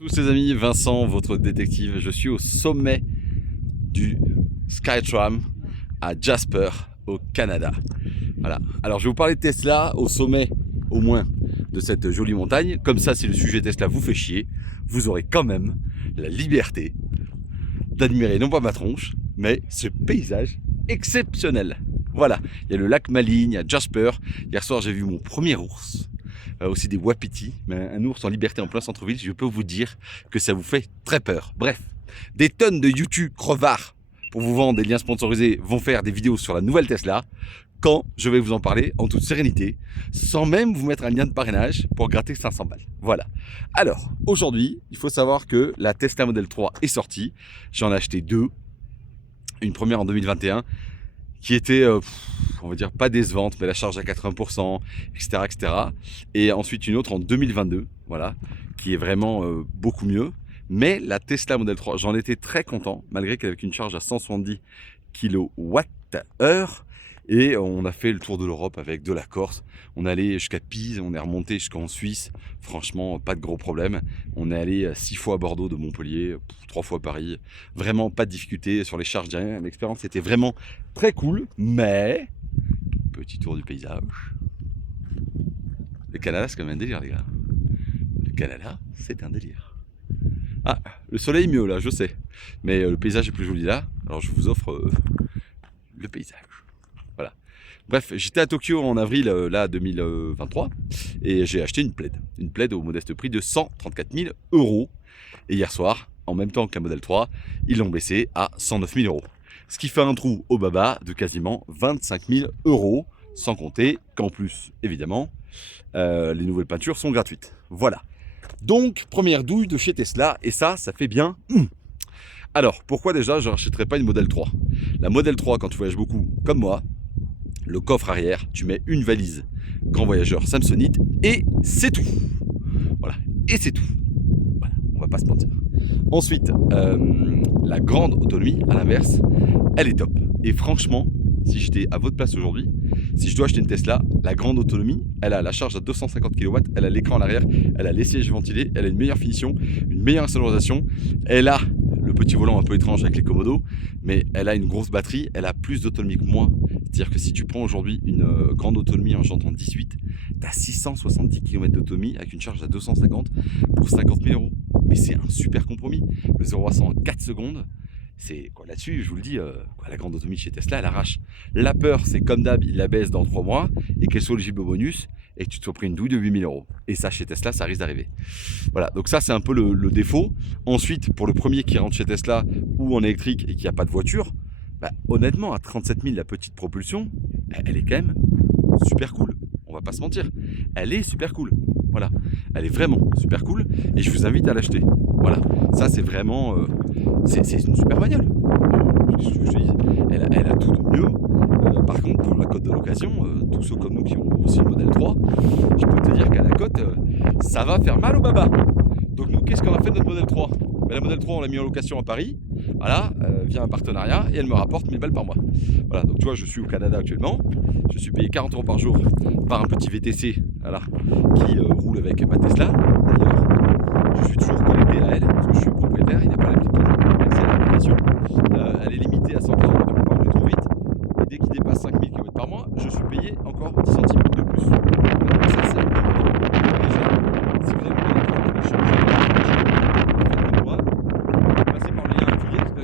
Tous les amis, Vincent, votre détective. Je suis au sommet du Skytram à Jasper, au Canada. Voilà. Alors, je vais vous parler de Tesla au sommet, au moins, de cette jolie montagne. Comme ça, si le sujet Tesla vous fait chier, vous aurez quand même la liberté d'admirer non pas ma tronche, mais ce paysage exceptionnel. Voilà. Il y a le lac Maligne, il y a Jasper. Hier soir, j'ai vu mon premier ours. Aussi des wapitis, mais un ours en liberté en plein centre-ville, je peux vous dire que ça vous fait très peur. Bref, des tonnes de YouTube crevards pour vous vendre des liens sponsorisés vont faire des vidéos sur la nouvelle Tesla quand je vais vous en parler en toute sérénité, sans même vous mettre un lien de parrainage pour gratter 500 balles. Voilà. Alors, aujourd'hui, il faut savoir que la Tesla Model 3 est sortie. J'en ai acheté deux. Une première en 2021 qui était, on va dire, pas décevante, mais la charge à 80%, etc., etc. Et ensuite une autre en 2022, voilà, qui est vraiment beaucoup mieux. Mais la Tesla Model 3, j'en étais très content, malgré qu'avec une charge à 170 kWh, et on a fait le tour de l'Europe avec de la Corse. On est allé jusqu'à Pise, on est remonté jusqu'en Suisse. Franchement, pas de gros problème. On est allé 6 fois à Bordeaux de Montpellier, 3 fois à Paris. Vraiment pas de difficulté sur les charges derrière. L'expérience était vraiment très cool, mais petit tour du paysage. Le Canada, c'est quand même un délire, les gars. Le Canada, c'est un délire. Ah, le soleil est mieux là, je sais. Mais le paysage est plus joli là. Alors je vous offre le paysage. Voilà. Bref, j'étais à Tokyo en avril là 2023 et j'ai acheté une plaid au modeste prix de 134 000 €. Et hier soir, en même temps que la Model 3, ils l'ont baissé à 109 000 €. Ce qui fait un trou au baba de quasiment 25 000 €, sans compter qu'en plus, évidemment, les nouvelles peintures sont gratuites. Voilà. Donc, première douille de chez Tesla, et ça fait bien. Alors, pourquoi déjà je rachèterais pas une Model 3? La Model 3, quand tu voyages beaucoup, comme moi, le coffre arrière, tu mets une valise grand voyageur Samsonite et c'est tout. Voilà, et c'est tout. Voilà, on va pas se mentir. Ensuite, la grande autonomie, à l'inverse, elle est top. Et franchement, si j'étais à votre place aujourd'hui, si je dois acheter une Tesla, la grande autonomie, elle a la charge à 250 kW, elle a l'écran à l'arrière, elle a les sièges ventilés, elle a une meilleure finition, une meilleure insonorisation, elle a le petit volant un peu étrange avec les commodos, mais elle a une grosse batterie, elle a plus d'autonomie que moi. C'est-à-dire que si tu prends aujourd'hui une grande autonomie en jantant 18, tu as 670 km d'autonomie avec une charge à 250 pour 50 000 €. Mais c'est un super compromis. Le 0 à 100 en 4 secondes, c'est quoi là-dessus, je vous le dis, la grande autonomie chez Tesla, elle arrache. La peur, c'est comme d'hab, il la baisse dans 3 mois et qu'elle soit éligible au bonus et que tu te sois pris une douille de 8 000 €. Et ça, chez Tesla, ça risque d'arriver. Voilà, donc ça, c'est un peu le défaut. Ensuite, pour le premier qui rentre chez Tesla ou en électrique et qui n'a pas de voiture, bah, honnêtement, à 37 000, la petite propulsion, elle est quand même super cool. On va pas se mentir. Elle est super cool. Voilà. Elle est vraiment super cool et je vous invite à l'acheter. Voilà. Ça, c'est vraiment. C'est une super bagnole. Elle a tout de mieux. Par contre, pour la cote de l'occasion, tous ceux comme nous qui ont aussi le modèle 3, je peux te dire qu'à la cote, ça va faire mal au baba. Donc, nous, qu'est-ce qu'on a fait de notre modèle 3? La modèle 3, on l'a mis en location à Paris, voilà, via un partenariat, et elle me rapporte 1000 balles par mois. Voilà, donc tu vois, je suis au Canada actuellement, je suis payé 40 € par jour par un petit VTC, voilà, qui roule avec ma Tesla. D'ailleurs, je suis toujours connecté à elle, parce que je suis propriétaire, il n'y a pas l'application. Elle est limitée à 140 € par rouler trop vite, et dès qu'il dépasse 5000 km par mois, je suis payé encore 10 centimes de plus. Donc ça, c'est un bon point. Déjà, si vous avez une modèle 3 qui veut changer,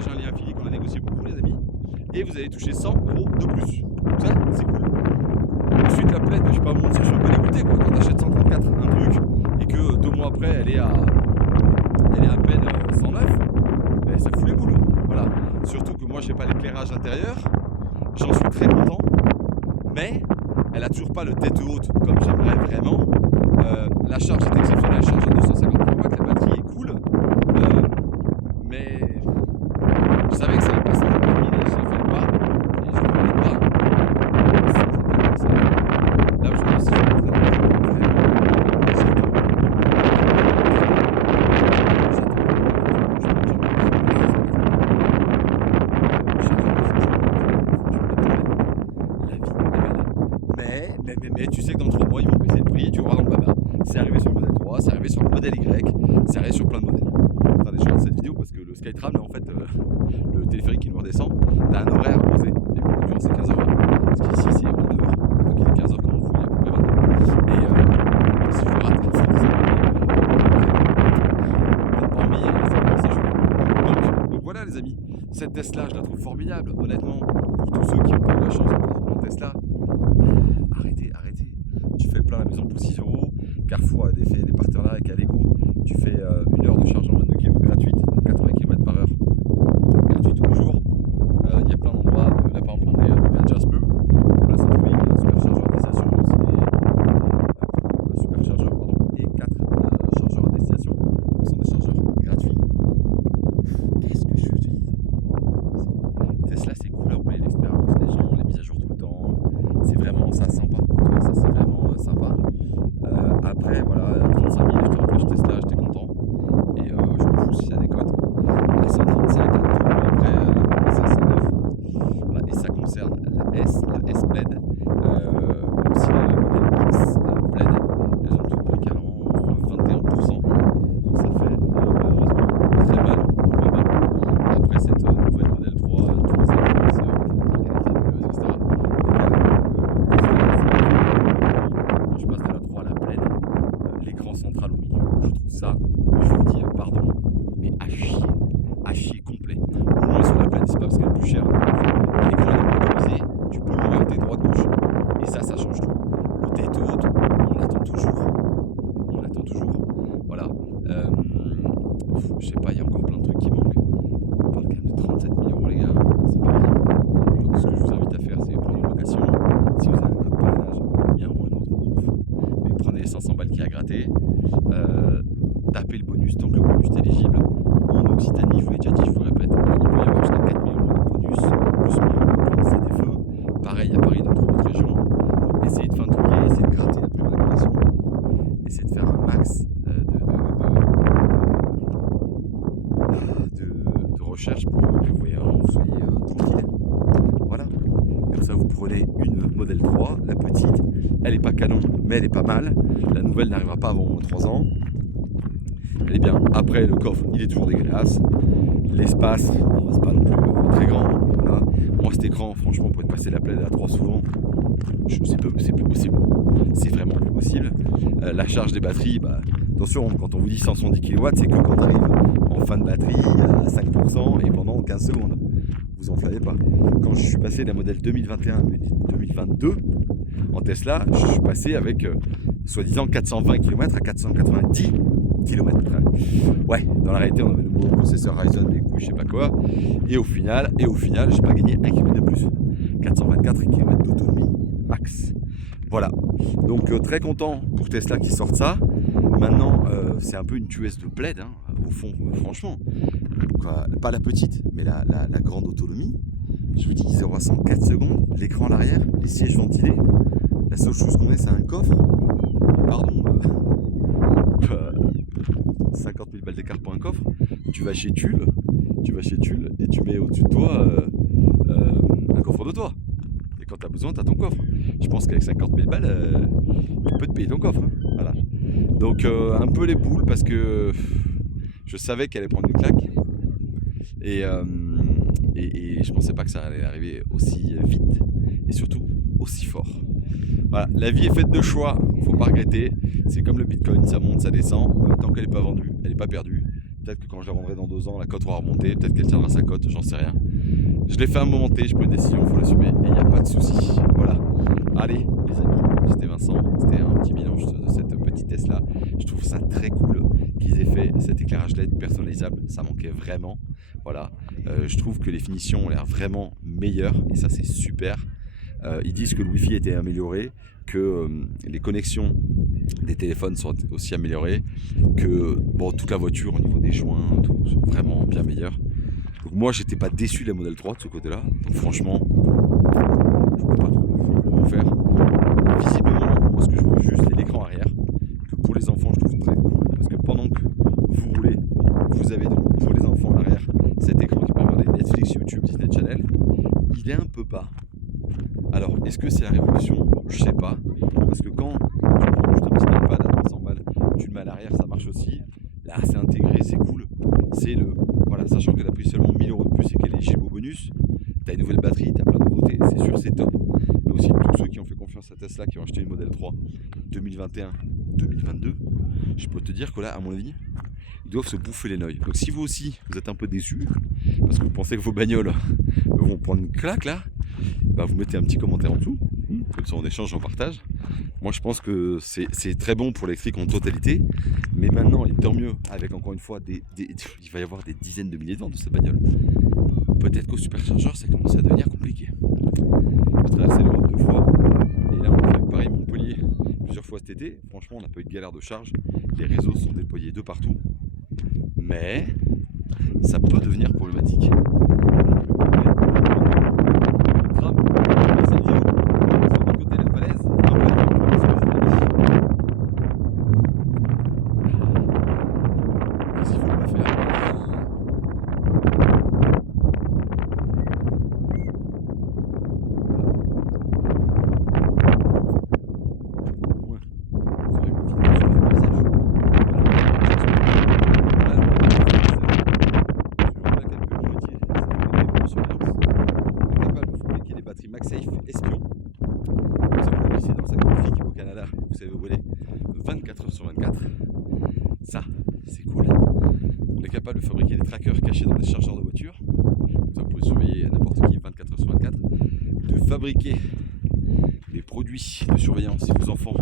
j'ai un lien affilié qu'on a négocié pour vous les amis et vous allez toucher 100 € de plus. Donc ça c'est cool. Ensuite la plaide, je sais pas vous mentir, je suis un peu dégoûté quoi. Quand tu achètes 134 un truc et que 2 mois après elle est à peine 109, ben, ça fout les boules. Voilà. Surtout que moi j'ai pas l'éclairage intérieur, j'en suis très content, mais elle a toujours pas le tête haute comme j'aimerais vraiment. La charge est exceptionnelle, la charge à 250 kW, la batterie est cool, mais je savais que ça allait pas se faire, je ne fallait pas, et je ne voulais pas. Là aujourd'hui, si je me vraiment, mais tu sais que dans 3 mois, ils vont baisser le prix, tu auras dans le baba. C'est arrivé sur le modèle 3, c'est arrivé sur le modèle Y, SkyTram, là, en fait, le téléphérique qui nous redescend, t'as un horaire posé. Et en l'occurrence, c'est 15h. Parce qu'ici, c'est 29h. Donc il est 15h quand on vous, il y a à peu près 22. Et si je le rate, c'est 10h. Peut-être pas envie, ça commence à jouer. Donc voilà, les amis. Cette Tesla, je la trouve formidable. Honnêtement, pour tous ceux qui n'ont pas eu la chance de prendre une Tesla, arrêtez. Tu fais le plein à la maison pour 6 euros. Carrefour a fait des partenariats avec Allego. Tu fais 1 heure de charge en 22 km gratuite, donc 80 km/h, gratuite tous les jours. Il y a plein d'endroits, là par exemple on est à Jasper, là c'est trouvé un superchargeur à destination, aussi des superchargeurs, pardon, et 4 chargeurs à destination. Ce sont des chargeurs gratuits. Qu'est-ce que je te dis? Tesla, c'est cool à rouler, l'expérience, les gens, les mises à jour tout le temps, c'est vraiment ça sympa. Ça c'est vraiment sympa. Après voilà, à 35 000 j'étais rentré chez Tesla, j'étais content. Et je m'en fous si ça décote. À 135, 2 mois après, la promesse à 109. Voilà, et ça concerne la S Plaid, aussi la modèle X Plaid. Elles ont tout pris carrément 21%. Donc ça fait malheureusement très mal au bébé. Après cette nouvelle modèle 3, tous les électrons, etc. Quand je passe de la 3 à la Plaid, l'écran central au milieu, je trouve ça, je vous le dis, pardon, mais à chier complet. Au moins sur la Plaid, c'est pas parce qu'elle est plus chère. L'écran est motorisé, tu peux orienter droite-gauche. Et ça change tout. Le tête haute, on l'attend toujours. Voilà. Je sais pas, il y a encore plein de trucs qui manquent. On parle quand même de 37 000 euros, les gars. C'est pas rien. Donc ce que je vous invite à faire, c'est prendre une location. Si vous avez un code parrainage, bien ou un autre, on s'en fout. Mais prenez les 500 balles qu'il y a à gratter. Tapez le bonus tant que le bonus est éligible. En Occitanie, je vous l'ai déjà dit, je vous le répète, il peut y avoir jusqu'à 4 000 euros de bonus, plus 1 000 euros pour lancer des feux. Pareil à Paris, dans d'autres régions. Donc essayez de fintouiller, essayez de gratter la prime d'acquisition. Essayez de faire un max de recherche pour que vous soyez tranquille. Voilà. Comme ça, vous prenez une modèle 3, la petite. Elle n'est pas canon, mais elle est pas mal. La nouvelle n'arrivera pas avant 3 ans. Elle est bien. Après, le coffre, il est toujours dégueulasse. L'espace, c'est pas non plus très grand. Voilà. Moi, cet écran, franchement, pour être passé la Plaid à 3 souvent, c'est plus possible. C'est vraiment plus possible. La charge des batteries, attention, quand on vous dit 170 kW, c'est que quand tu arrives en fin de batterie à 5% et pendant 15 secondes. Vous enflammez pas. Quand je suis passé de la modèle 2021 à 2022 en Tesla, je suis passé avec soi-disant 420 km à 490 km. Ouais, dans la réalité, on avait le nouveau processeur Ryzen, mais couilles, je sais pas quoi. Et au final, j'ai pas gagné 1 km de plus. 424 km d'autonomie max. Voilà. Donc très content pour Tesla qui sorte ça. Maintenant, c'est un peu une tueuse de Plaid, hein, au fond, franchement. Quoi, pas la petite, mais la grande autonomie. Je vous dis 0 à 100 4 secondes, l'écran à l'arrière, les sièges ventilés. La seule chose qu'on ait, c'est un coffre. Et pardon, 50 000 balles d'écart pour un coffre. Tu vas chez Tulle et tu mets au-dessus de toi un coffre de toit. Et quand tu as besoin, tu as ton coffre. Je pense qu'avec 50 000 balles, tu peux te payer ton coffre. Hein. Voilà. Donc un peu les boules parce que je savais qu'elle allait prendre une claque. Et je pensais pas que ça allait arriver aussi vite et surtout aussi fort. Voilà, la vie est faite de choix, faut pas regretter. C'est comme le Bitcoin, ça monte, ça descend. Tant qu'elle n'est pas vendue, elle n'est pas perdue. Peut-être que quand je la vendrai dans 2 ans, la cote aura remonté. Peut-être qu'elle tiendra sa cote, j'en sais rien. Je l'ai fait un moment T, je prends une décision, il faut l'assumer et il n'y a pas de souci. Voilà. Allez, les amis, c'était Vincent. C'était un petit mélange de cette petite Tesla. Je trouve ça très cool qu'ils aient fait cet éclairage LED personnalisable. Ça manquait vraiment. Voilà. Je trouve que les finitions ont l'air vraiment meilleures et ça, c'est super. Ils disent que le Wi-Fi a été amélioré, que les connexions des téléphones sont aussi améliorées, que toute la voiture au niveau des joints, tout, sont vraiment bien meilleurs. Donc moi, j'étais pas déçu de la Model 3 de ce côté-là. Donc franchement, je vois pas trop comment faire. Visiblement, moi, ce que je vois juste, c'est l'écran arrière, que pour les enfants, je trouve très cool, parce que pendant que vous roulez, vous avez donc pour les enfants à l'arrière cet écran qui peut regarder Netflix, YouTube, Disney Channel. Il est un peu bas. Alors, est-ce que c'est la révolution? Je sais pas. Parce que quand tu prends juste un petit iPad à 300 balles, tu le mets à l'arrière, ça marche aussi. Là, c'est intégré, c'est cool. C'est le. Voilà, sachant que bonus, tu as une nouvelle batterie, tu as plein de nouveautés, c'est sûr c'est top. Mais aussi tous ceux qui ont fait confiance à Tesla, qui ont acheté une Model 3 2021-2022, je peux te dire que là, à mon avis, ils doivent se bouffer les noeuds. Donc si vous aussi, vous êtes un peu déçus, parce que vous pensez que vos bagnoles vont prendre une claque là, bah vous mettez un petit commentaire en dessous, comme ça on échange, on partage. Moi je pense que c'est très bon pour l'électrique en totalité, mais maintenant, et tant mieux, avec encore une fois, il va y avoir des dizaines de milliers de ventes de cette bagnole. Peut-être qu'au superchargeur ça commence à devenir compliqué. J'ai traversé l'Europe 2 fois, et là on a fait Paris-Montpellier plusieurs fois cet été. Franchement on n'a pas eu de galère de charge, les réseaux sont déployés de partout, mais ça peut devenir problématique. MagSafe Espion. Vous savez, on est dans le sac magnifique au Canada, vous savez où elle est, 24 heures sur 24. Ça, c'est cool. On est capable de fabriquer des trackers cachés dans des chargeurs de voiture. Ça, vous pouvez surveiller n'importe qui 24 heures sur 24. De fabriquer des produits de surveillance si vos enfants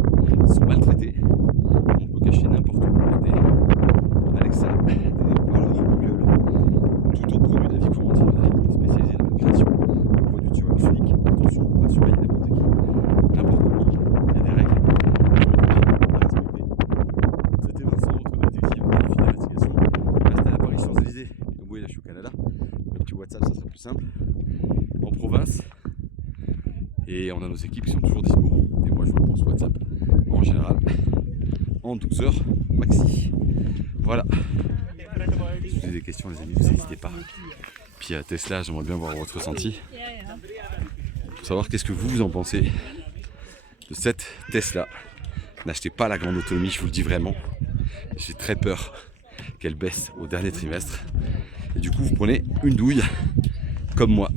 sont maltraités. On peut cacher n'importe où des Alexa, des haut-parleurs Google, tout autre produit de la vie courante. On est spécialisé dans la création de produits de surveillance unique. Attention, on ne peut pas surveiller n'importe qui, n'importe comment. Il y a des règles à respecter. C'était Vincent, votre détective à la d'investigation. Là, c'était à la Paris Champs-Élysées. Comme vous voyez, là, je suis au Canada. Le petit WhatsApp, ça sera plus simple. En province. Et on a nos équipes qui sont toujours dispo. Et moi, je vous réponds sur WhatsApp en général en 12 heures maxi. Voilà. Si vous avez des questions, les amis, vous n'hésitez pas. Puis à Tesla, j'aimerais bien voir votre ressenti. Pour savoir qu'est-ce que vous en pensez de cette Tesla. N'achetez pas la grande autonomie, je vous le dis vraiment. J'ai très peur qu'elle baisse au dernier trimestre. Et du coup, vous prenez une douille comme moi.